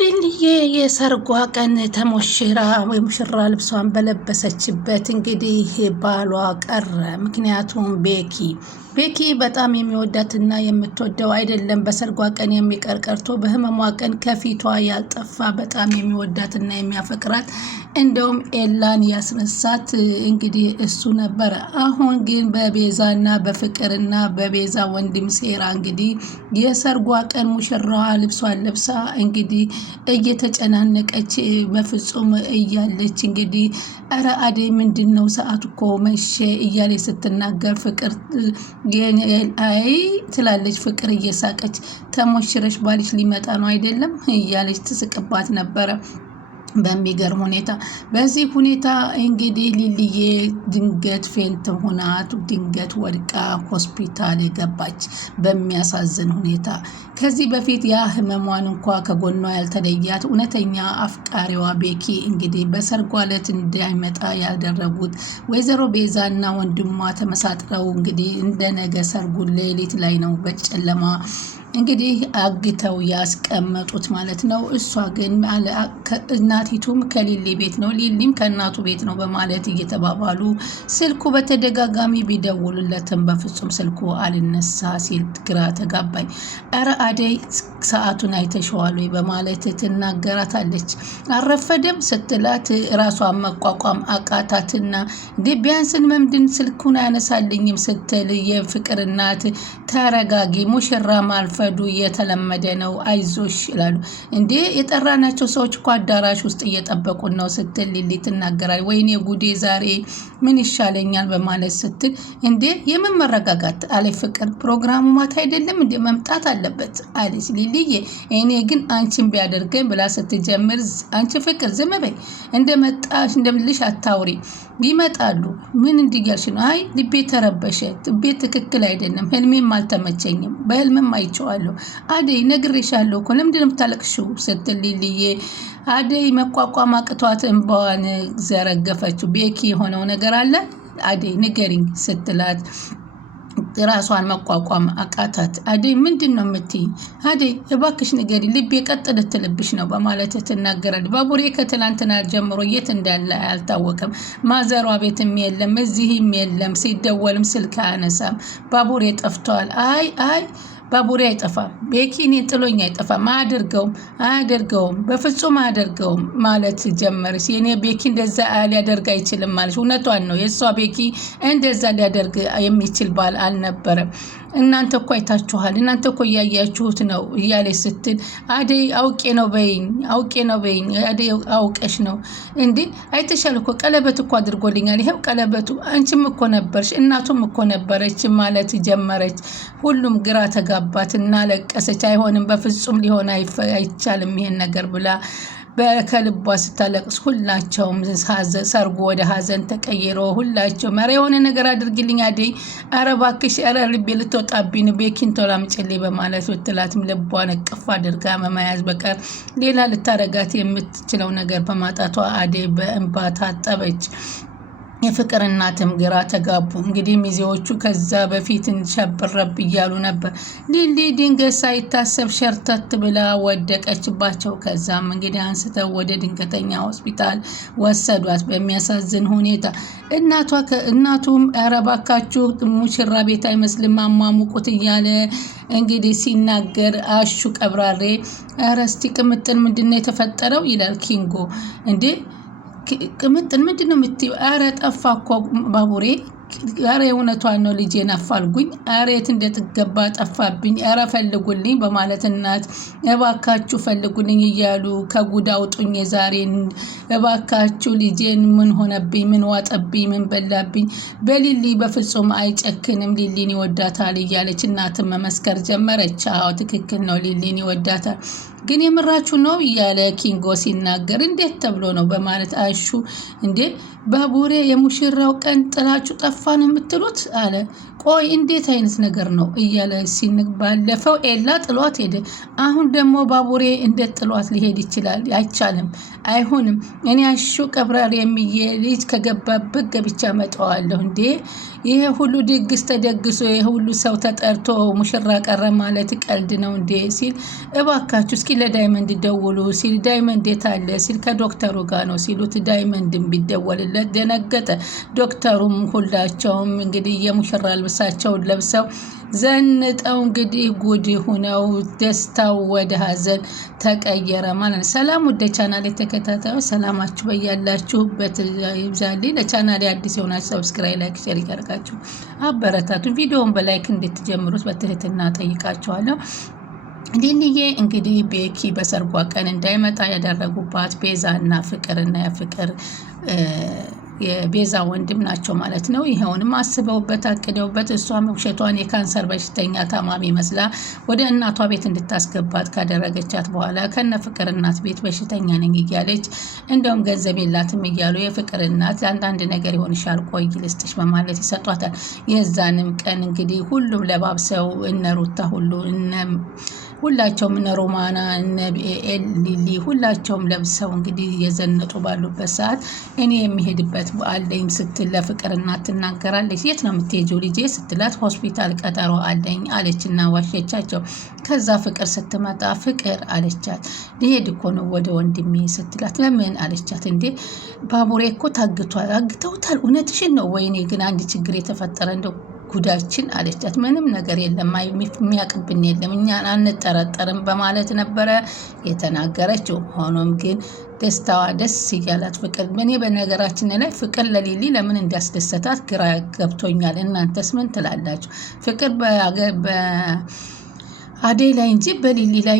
ሊልዬ የሰርጓ ቀን ተሞሽራ ሙሽራ ልብሷን በለበሰችበት እንግዲህ ባሏ ቀረ። ምክንያቱም ቤኪ በጣም የሚወዳትና የምትወደው አይደለም። በሰርጓ ቀን የሚቀር ቀርቶ በህመሟ ቀን ከፊቷ ያልጠፋ በጣም የሚወዳትና የሚያፈቅራት እንደውም ኤላን ያስነሳት እንግዲህ እሱ ነበረ። አሁን ግን በቤዛና በፍቅርና በቤዛ ወንድም ሴራ እንግዲህ የሰርጓ ቀን ሙሽራዋ ልብሷን ለብሳ እንግዲህ እየተጨናነቀች በፍጹም እያለች እንግዲህ ኧረ አደይ ምንድን ነው ሰዓቱ እኮ መቼ እያለች ስትናገር ፍቅር አይ ትላለች። ፍቅር እየሳቀች ተሞሽረሽ ባልሽ ሊመጣ ነው አይደለም እያለች ትስቅባት ነበረ። በሚገርም ሁኔታ በዚህ ሁኔታ እንግዲህ ሊልዬ ድንገት ፌንት ሆና ድንገት ወድቃ ሆስፒታል ገባች። በሚያሳዝን ሁኔታ ከዚህ በፊት ያ ህመሟን እንኳ ከጎኗ ያልተለያት እውነተኛ አፍቃሪዋ ቤኪ እንግዲህ በሰርጓ ዕለት እንዳይመጣ ያደረጉት ወይዘሮ ቤዛና ወንድሟ ተመሳጥረው እንግዲህ እንደነገ ሰርጉን ሌሊት ላይ ነው በጨለማ እንግዲህ አግተው ያስቀመጡት ማለት ነው። እሷ ግን እናቲቱም ከሊሊ ቤት ነው ሊሊም ከእናቱ ቤት ነው በማለት እየተባባሉ ስልኩ በተደጋጋሚ ቢደውሉለትም በፍጹም ስልኩ አልነሳ ሲል ግራ ተጋባኝ። ኧረ አደይ ሰዓቱን አይተሸዋል በማለት ትናገራታለች። አረፈደም ስትላት ራሷን መቋቋም አቃታትና ቢያንስን መምድን ስልኩን አያነሳልኝም ስትል የፍቅር እናት ተረጋጊ ሙሽራ ማልፈዱ እየተለመደ ነው አይዞሽ ይላሉ። እንዴ የጠራናቸው ሰዎች እኮ አዳራሽ ውስጥ እየጠበቁን ነው ስትል ሊሊ ትናገራል። ወይኔ ጉዴ ዛሬ ምን ይሻለኛል በማለት ስትል እንዴ የምን መረጋጋት አለ ፍቅር። ፕሮግራሙ ማታ አይደለም እንዴ መምጣት አለበት አለች ሊሊዬ። እኔ ግን አንቺን ቢያደርገኝ ብላ ስትጀምር አንቺ ፍቅር ዝም በይ እንደመጣሽ እንደምልሽ አታውሪ ይመጣሉ ምን እንዲያልሽ ነው? አይ ልቤ ተረበሸ ልቤ ትክክል አይደለም ህልሜም አልተመቸኝም በህልምም አይቼዋለሁ አደይ ነግሬሻለሁ እኮ ለምንድን ነው የምታለቅሽው ስትል ሊልዬ አደይ መቋቋም አቅቷት እንባዋን ዘረገፈችው። ቤኪ የሆነው ነገር አለ አደይ ንገሪኝ ስትላት ራሷን መቋቋም አቃታት። አደይ ምንድን ነው የምትይ? አደይ እባክሽ ንገሪ ልቤ ቀጥ ልትልብሽ ነው በማለት ትናገራለች። ባቡሬ ከትላንትና ጀምሮ የት እንዳለ አልታወቀም። ማዘሯ ቤትም የለም እዚህም የለም። ሲደወልም ስልክ አያነሳም። ባቡሬ ጠፍቷል። አይ ባቡሬ አይጠፋም። ቤኪ እኔን ጥሎኝ አይጠፋም። አያደርገውም በፍጹም አያደርገውም ማለት ጀመረች። የኔ ቤኪ እንደዛ ሊያደርግ አይችልም ማለች። እውነቷን ነው። የእሷ ቤኪ እንደዛ ሊያደርግ የሚችል ባል አልነበረም። እናንተ እኮ አይታችኋል እናንተ እኮ እያያችሁት ነው እያለች ስትል አደይ አውቄ ነው በይኝ አደይ አውቀሽ ነው እንዴ አይተሻል እኮ ቀለበት እኮ አድርጎልኛል ይሄው ቀለበቱ አንቺም እኮ ነበርሽ እናቱም እኮ ነበረች ማለት ጀመረች። ሁሉም ግራ ተጋባት እና ለቀሰች። አይሆንም በፍጹም ሊሆን አይቻልም ይሄን ነገር ብላ በከልቧ ስታለቅስ ሁላቸውም ሰርጉ ወደ ሀዘን ተቀይሮ ሁላቸው ኧረ የሆነ ነገር አድርግልኝ አደይ ኧረ እባክሽ ኧረ ልቤ ልትወጣብኝ ቤኪን ቶሎ አምጪልኝ በማለት ብትላትም ልቧን እቅፍ አድርጋ መያዝ በቀር ሌላ ልታረጋት የምትችለው ነገር በማጣቷ አደይ በእንባ ታጠበች። የፍቅር እናትም ግራ ተጋቡ። እንግዲህ ሚዜዎቹ ከዛ በፊት ሸብረብ እያሉ ነበር። ሊሊ ድንገት ሳይታሰብ ሸርተት ብላ ወደቀችባቸው። ከዛም እንግዲህ አንስተው ወደ ድንገተኛ ሆስፒታል ወሰዷት በሚያሳዝን ሁኔታ። እናቱም ኧረ እባካችሁ ሙሽራ ቤት አይመስልም አሟሙቁት እያለ እንግዲህ ሲናገር አሹ ቀብራሬ ኧረ እስቲ ቅምጥል ምንድነው የተፈጠረው ይላል ኪንጎ። እንዴ ቅምጥል ምንድን ነው የምትይው? ኧረ ጠፋ እኮ ባቡሬ ኧረ እውነቷን ነው ልጄን አፋልጉኝ ኧረ የት እንደተገባ ጠፋብኝ ኧረ ፈልጉልኝ በማለት እናት እባካችሁ ፈልጉልኝ እያሉ ከጉድ አውጡኝ ዛሬን እባካችሁ ልጄን ምን ሆነብኝ ምን ዋጠብኝ ምን በላብኝ። በሊሊ በፍጹም አይጨክንም ሊሊን ይወዳታል እያለች እናትም መመስከር ጀመረች። አዎ ትክክል ነው ሊሊን ይወዳታል ግን የምራችሁ ነው እያለ ኪንጎ ሲናገር እንዴት ተብሎ ነው በማለት አሹ እንዴ ባቡሬ የሙሽራው ቀን ጥላችሁ ጠፋ ነው የምትሉት አለ። ቆይ እንዴት አይነት ነገር ነው እያለ ባለፈው ኤላ ጥሏት ሄደ። አሁን ደግሞ ባቡሬ እንዴት ጥሏት ሊሄድ ይችላል? አይቻልም፣ አይሆንም። እኔ አሹ ቀብራር የሚዬ ልጅ ከገባበት ገብቻ መጣዋለሁ እንዴ! ይሄ ሁሉ ድግስ ተደግሶ ይሄ ሁሉ ሰው ተጠርቶ ሙሽራ ቀረ ማለት ቀልድ ነው እንዴ? ሲል እባካችሁ እስኪ ለዳይመንድ ደውሉ ሲል ዳይመንድ የት አለ ሲል ከዶክተሩ ጋር ነው ሲሉት ዳይመንድን ቢደወልለት ደነገጠ። ዶክተሩም ሁላቸውም እንግዲህ የሙሽራ ልብሳቸውን ለብሰው ዘንጠው እንግዲህ ጉድ ሁነው ደስታው ወደ ሀዘን ተቀየረ ማለት ነው። ሰላም ወደ ቻናል የተከታታዮች ሰላማችሁ በያላችሁበት ይብዛልኝ። ለቻናል አዲስ የሆናችሁ ሰብስክራይብ፣ ላይክ፣ ሼር ያደርጋችሁ አበረታቱ። ቪዲዮውን በላይክ እንድትጀምሩት በትህትና ጠይቃችኋለሁ። ሊሊዬ እንግዲህ ቤኪ በሰርጓ ቀን እንዳይመጣ ያደረጉባት ቤዛና ፍቅርና የፍቅር የቤዛ ወንድም ናቸው ማለት ነው። ይኸውንም አስበውበት አቅደውበት እሷም ውሸቷን የካንሰር በሽተኛ ታማሚ መስላ ወደ እናቷ ቤት እንድታስገባት ካደረገቻት በኋላ ከነ ፍቅር እናት ቤት በሽተኛ ነኝ እያለች እንደውም ገንዘብ የላትም እያሉ የፍቅር እናት አንዳንድ ነገር ይሆንሻል ቆይ ልስጥሽ በማለት ይሰጧታል። የዛንም ቀን እንግዲህ ሁሉም ለባብሰው እነ ሩታ ሁላቸውም እነ ሮማና እነ ሊሊ ሁላቸውም ለብሰው እንግዲህ የዘነጡ ባሉበት ሰዓት እኔ የሚሄድበት አለኝ ስትል ለፍቅር እናት ትናገራለች። የት ነው የምትሄጂው ልጄ ስትላት ሆስፒታል ቀጠሮ አለኝ አለችና ዋሸቻቸው። ከዛ ፍቅር ስትመጣ ፍቅር አለቻት ሊሄድ እኮ ነው ወደ ወንድሜ ስትላት ለምን አለቻት። እንዴ ባቡሬ እኮ ታግቷል፣ አግተውታል። እውነትሽን ነው? ወይኔ ግን አንድ ችግር የተፈጠረ እንደው ጉዳችን አለቻት። ምንም ነገር የለም የሚያቅብን የለም እኛ አንጠረጠርም በማለት ነበረ የተናገረችው። ሆኖም ግን ደስታዋ ደስ እያላት ፍቅር እኔ በነገራችን ላይ ፍቅር ለሊሊ ለምን እንዲያስደሰታት ግራ ገብቶኛል። እናንተስ ምን ትላላችሁ? ፍቅር አደይ ላይ እንጂ በሊሊ ላይ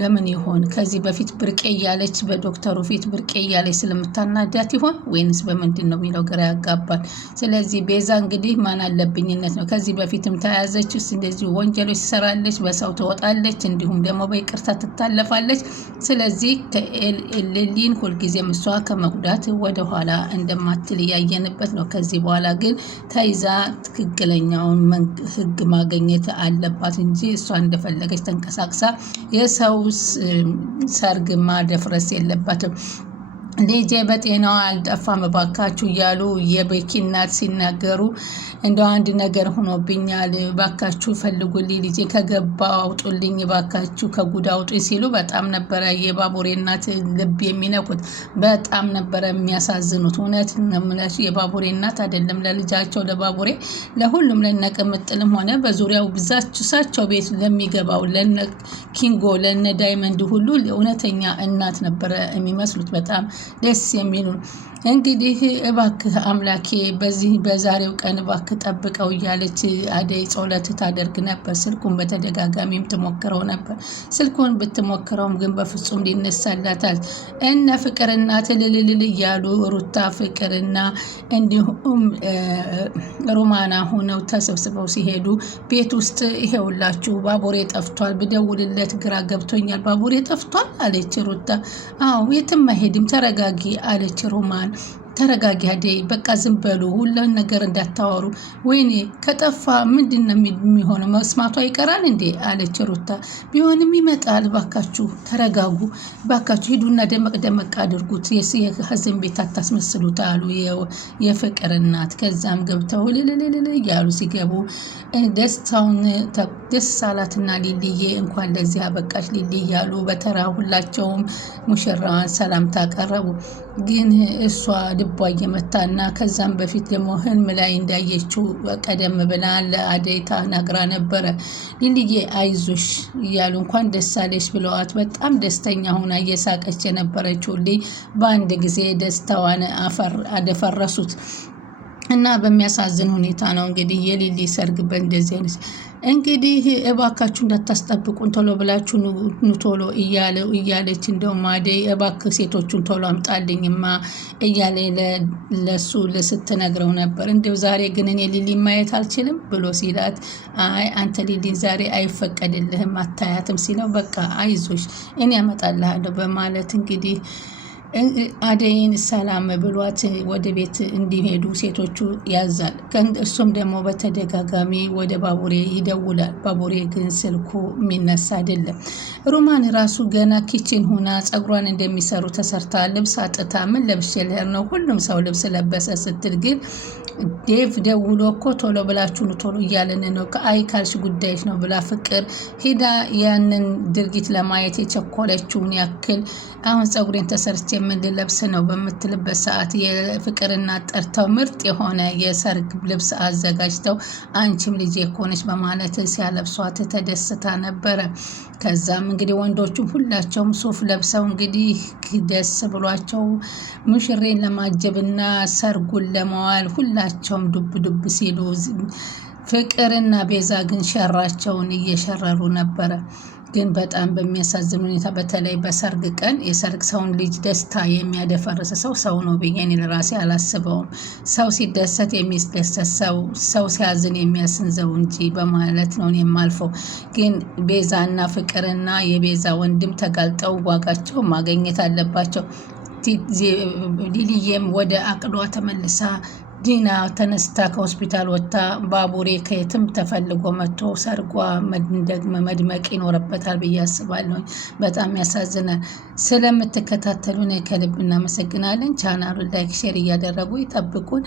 ለምን ይሆን? ከዚህ በፊት ብርቄ እያለች በዶክተሩ ፊት ብርቄ እያለች ስለምታናዳት ይሆን ወይንስ በምንድን ነው የሚለው ግራ ያጋባል። ስለዚህ ቤዛ እንግዲህ ማን አለብኝነት ነው። ከዚህ በፊትም ተያዘች ውስጥ እንደዚሁ ወንጀሎች ትሰራለች፣ በሰው ትወጣለች፣ እንዲሁም ደግሞ በይቅርታ ትታለፋለች። ስለዚህ ሊሊን ሁልጊዜም እሷ ከመጉዳት ወደኋላ እንደማትል እያየንበት ነው። ከዚህ በኋላ ግን ተይዛ ትክክለኛውን ሕግ ማግኘት አለባት እንጂ እሷ እንደፈለ ገች ተንቀሳቅሳ የሰው ሰርግ ማደፍረስ የለባትም። ልጄ በጤናዋ አልጠፋም እባካችሁ እያሉ የቤኪ እናት ሲናገሩ እንደው አንድ ነገር ሆኖብኛል እባካችሁ ፈልጉልኝ ልጄ ከገባ አውጡልኝ እባካችሁ ከጉዳ አውጡኝ ሲሉ በጣም ነበረ የባቡሬ እናት ልብ የሚነኩት። በጣም ነበረ የሚያሳዝኑት። እውነት ነው የባቡሬ እናት አይደለም ለልጃቸው ለባቡሬ ለሁሉም ለነቅምጥልም ሆነ በዙሪያው ብዛቸው ቤት ለሚገባው ለነ ኪንጎ ለነ ዳይመንድ ሁሉ እውነተኛ እናት ነበረ የሚመስሉት። በጣም ደስ የሚሉ እንግዲህ እባክህ አምላኬ በዛሬው ቀን እባክህ ጠብቀው እያለች አደይ ጸሎት ታደርግ ነበር። ስልኩን በተደጋጋሚም ትሞክረው ነበር። ስልኩን ብትሞክረውም ግን በፍጹም ሊነሳላታል። እነ ፍቅርና ትልልል እያሉ ሩታ ፍቅርና እንዲሁም ሮማና ሆነው ተሰብስበው ሲሄዱ ቤት ውስጥ ይሄውላችሁ ባቡሬ ጠፍቷል፣ ብደውልለት ግራ ገብቶኛል። ባቡሬ ጠፍቷል አለች ሩታ። አዎ የትም አይሄድም ተረጋጊ አለች ሮማን። ተረጋጊ አደይ በቃ ዝም በሉ ሁሉን ነገር እንዳታወሩ። ወይኔ ከጠፋ ምንድን ነው የሚሆነው? መስማቱ አይቀራል እንዴ አለች ሩታ። ቢሆንም ይመጣል ባካችሁ ተረጋጉ፣ ባካችሁ ሂዱና ደመቅ አድርጉት፣ የሀዘን ቤት አታስመስሉት አሉ የፍቅር እናት። ከዛም ገብተው ልልልል እያሉ ሲገቡ ደስታውን ደስ አላትና ሊልዬ እንኳን ለዚህ አበቃሽ ሊሊ እያሉ በተራ ሁላቸውም ሙሽራዋን ሰላምታ አቀረቡ። ግን እሷ ልቧ እየመታና ከዛም በፊት ደግሞ ህልም ላይ እንዳየችው ቀደም ብላ ለአደይ ተናግራ ነበረ። ሊልዬ አይዞሽ እያሉ እንኳን ደስ አለሽ ብለዋት በጣም ደስተኛ ሆና እየሳቀች የነበረችው በአንድ ጊዜ ደስታዋን አደፈረሱት። እና በሚያሳዝን ሁኔታ ነው እንግዲህ የሊሊ ሰርግ በእንደዚህ አይነት እንግዲህ እባካችሁ እንዳታስጠብቁን ቶሎ ብላችሁ ቶሎ እያለች እንደውም አደይ እባክህ ሴቶቹን ቶሎ አምጣልኝማ እያለ ለሱ ስትነግረው ነበር። እንደው ዛሬ ግን እኔ ሊሊ ማየት አልችልም ብሎ ሲላት አይ አንተ ሊሊን ዛሬ አይፈቀድልህም አታያትም ሲለው በቃ አይዞሽ እኔ አመጣልሃለሁ በማለት እንግዲህ አደይን ሰላም ብሏት ወደ ቤት እንዲሄዱ ሴቶቹ ያዛል። እሱም ደግሞ በተደጋጋሚ ወደ ባቡሬ ይደውላል። ባቡሬ ግን ስልኩ የሚነሳ አይደለም። ሮማን ራሱ ገና ኪችን ሁና ጸጉሯን እንደሚሰሩ ተሰርታ ልብስ አጥታ ምን ለብሼ ልሄድ ነው ሁሉም ሰው ልብስ ለበሰ ስትል ግን ዴቭ ደውሎ እኮ ቶሎ ብላችሁ ቶሎ እያለን ነው ከአይ ካልሽ ጉዳዮች ነው ብላ ፍቅር ሂዳ ያንን ድርጊት ለማየት የቸኮለችውን ያክል አሁን ጸጉሬን ተሰርቼ የምንለብስ ነው በምትልበት ሰዓት የፍቅርና ጠርተው ምርጥ የሆነ የሰርግ ልብስ አዘጋጅተው አንቺም ልጄ ኮነች በማለት ሲያለብሷት ተደስታ ነበረ። ከዛም እንግዲህ ወንዶቹም ሁላቸውም ሱፍ ለብሰው እንግዲህ ደስ ብሏቸው ሙሽሬን ለማጀብና ሰርጉን ለመዋል ሁላቸውም ዱብ ዱብ ሲሉ ፍቅርና ቤዛ ግን ሸራቸውን እየሸረሩ ነበረ። ግን በጣም በሚያሳዝን ሁኔታ በተለይ በሰርግ ቀን የሰርግ ሰውን ልጅ ደስታ የሚያደፈርስ ሰው ነው ብዬ እኔ ለራሴ አላስበውም። ሰው ሲደሰት የሚደሰት ሰው ሲያዝን የሚያስንዘው እንጂ በማለት ነው የማልፈው። ግን ቤዛና ፍቅርና የቤዛ ወንድም ተጋልጠው ዋጋቸው ማግኘት አለባቸው። ሊሊዬም ወደ አቅዷ ተመልሳ ዲና ተነስታ ከሆስፒታል ወጥታ ባቡሬ ከየትም ተፈልጎ መጥቶ ሰርጓ መድመቅ ይኖርበታል ብዬ አስባለሁ። በጣም ያሳዝናል። ስለምትከታተሉን ከልብ እናመሰግናለን። ቻናሉን ላይክ፣ ሼር እያደረጉ ይጠብቁን።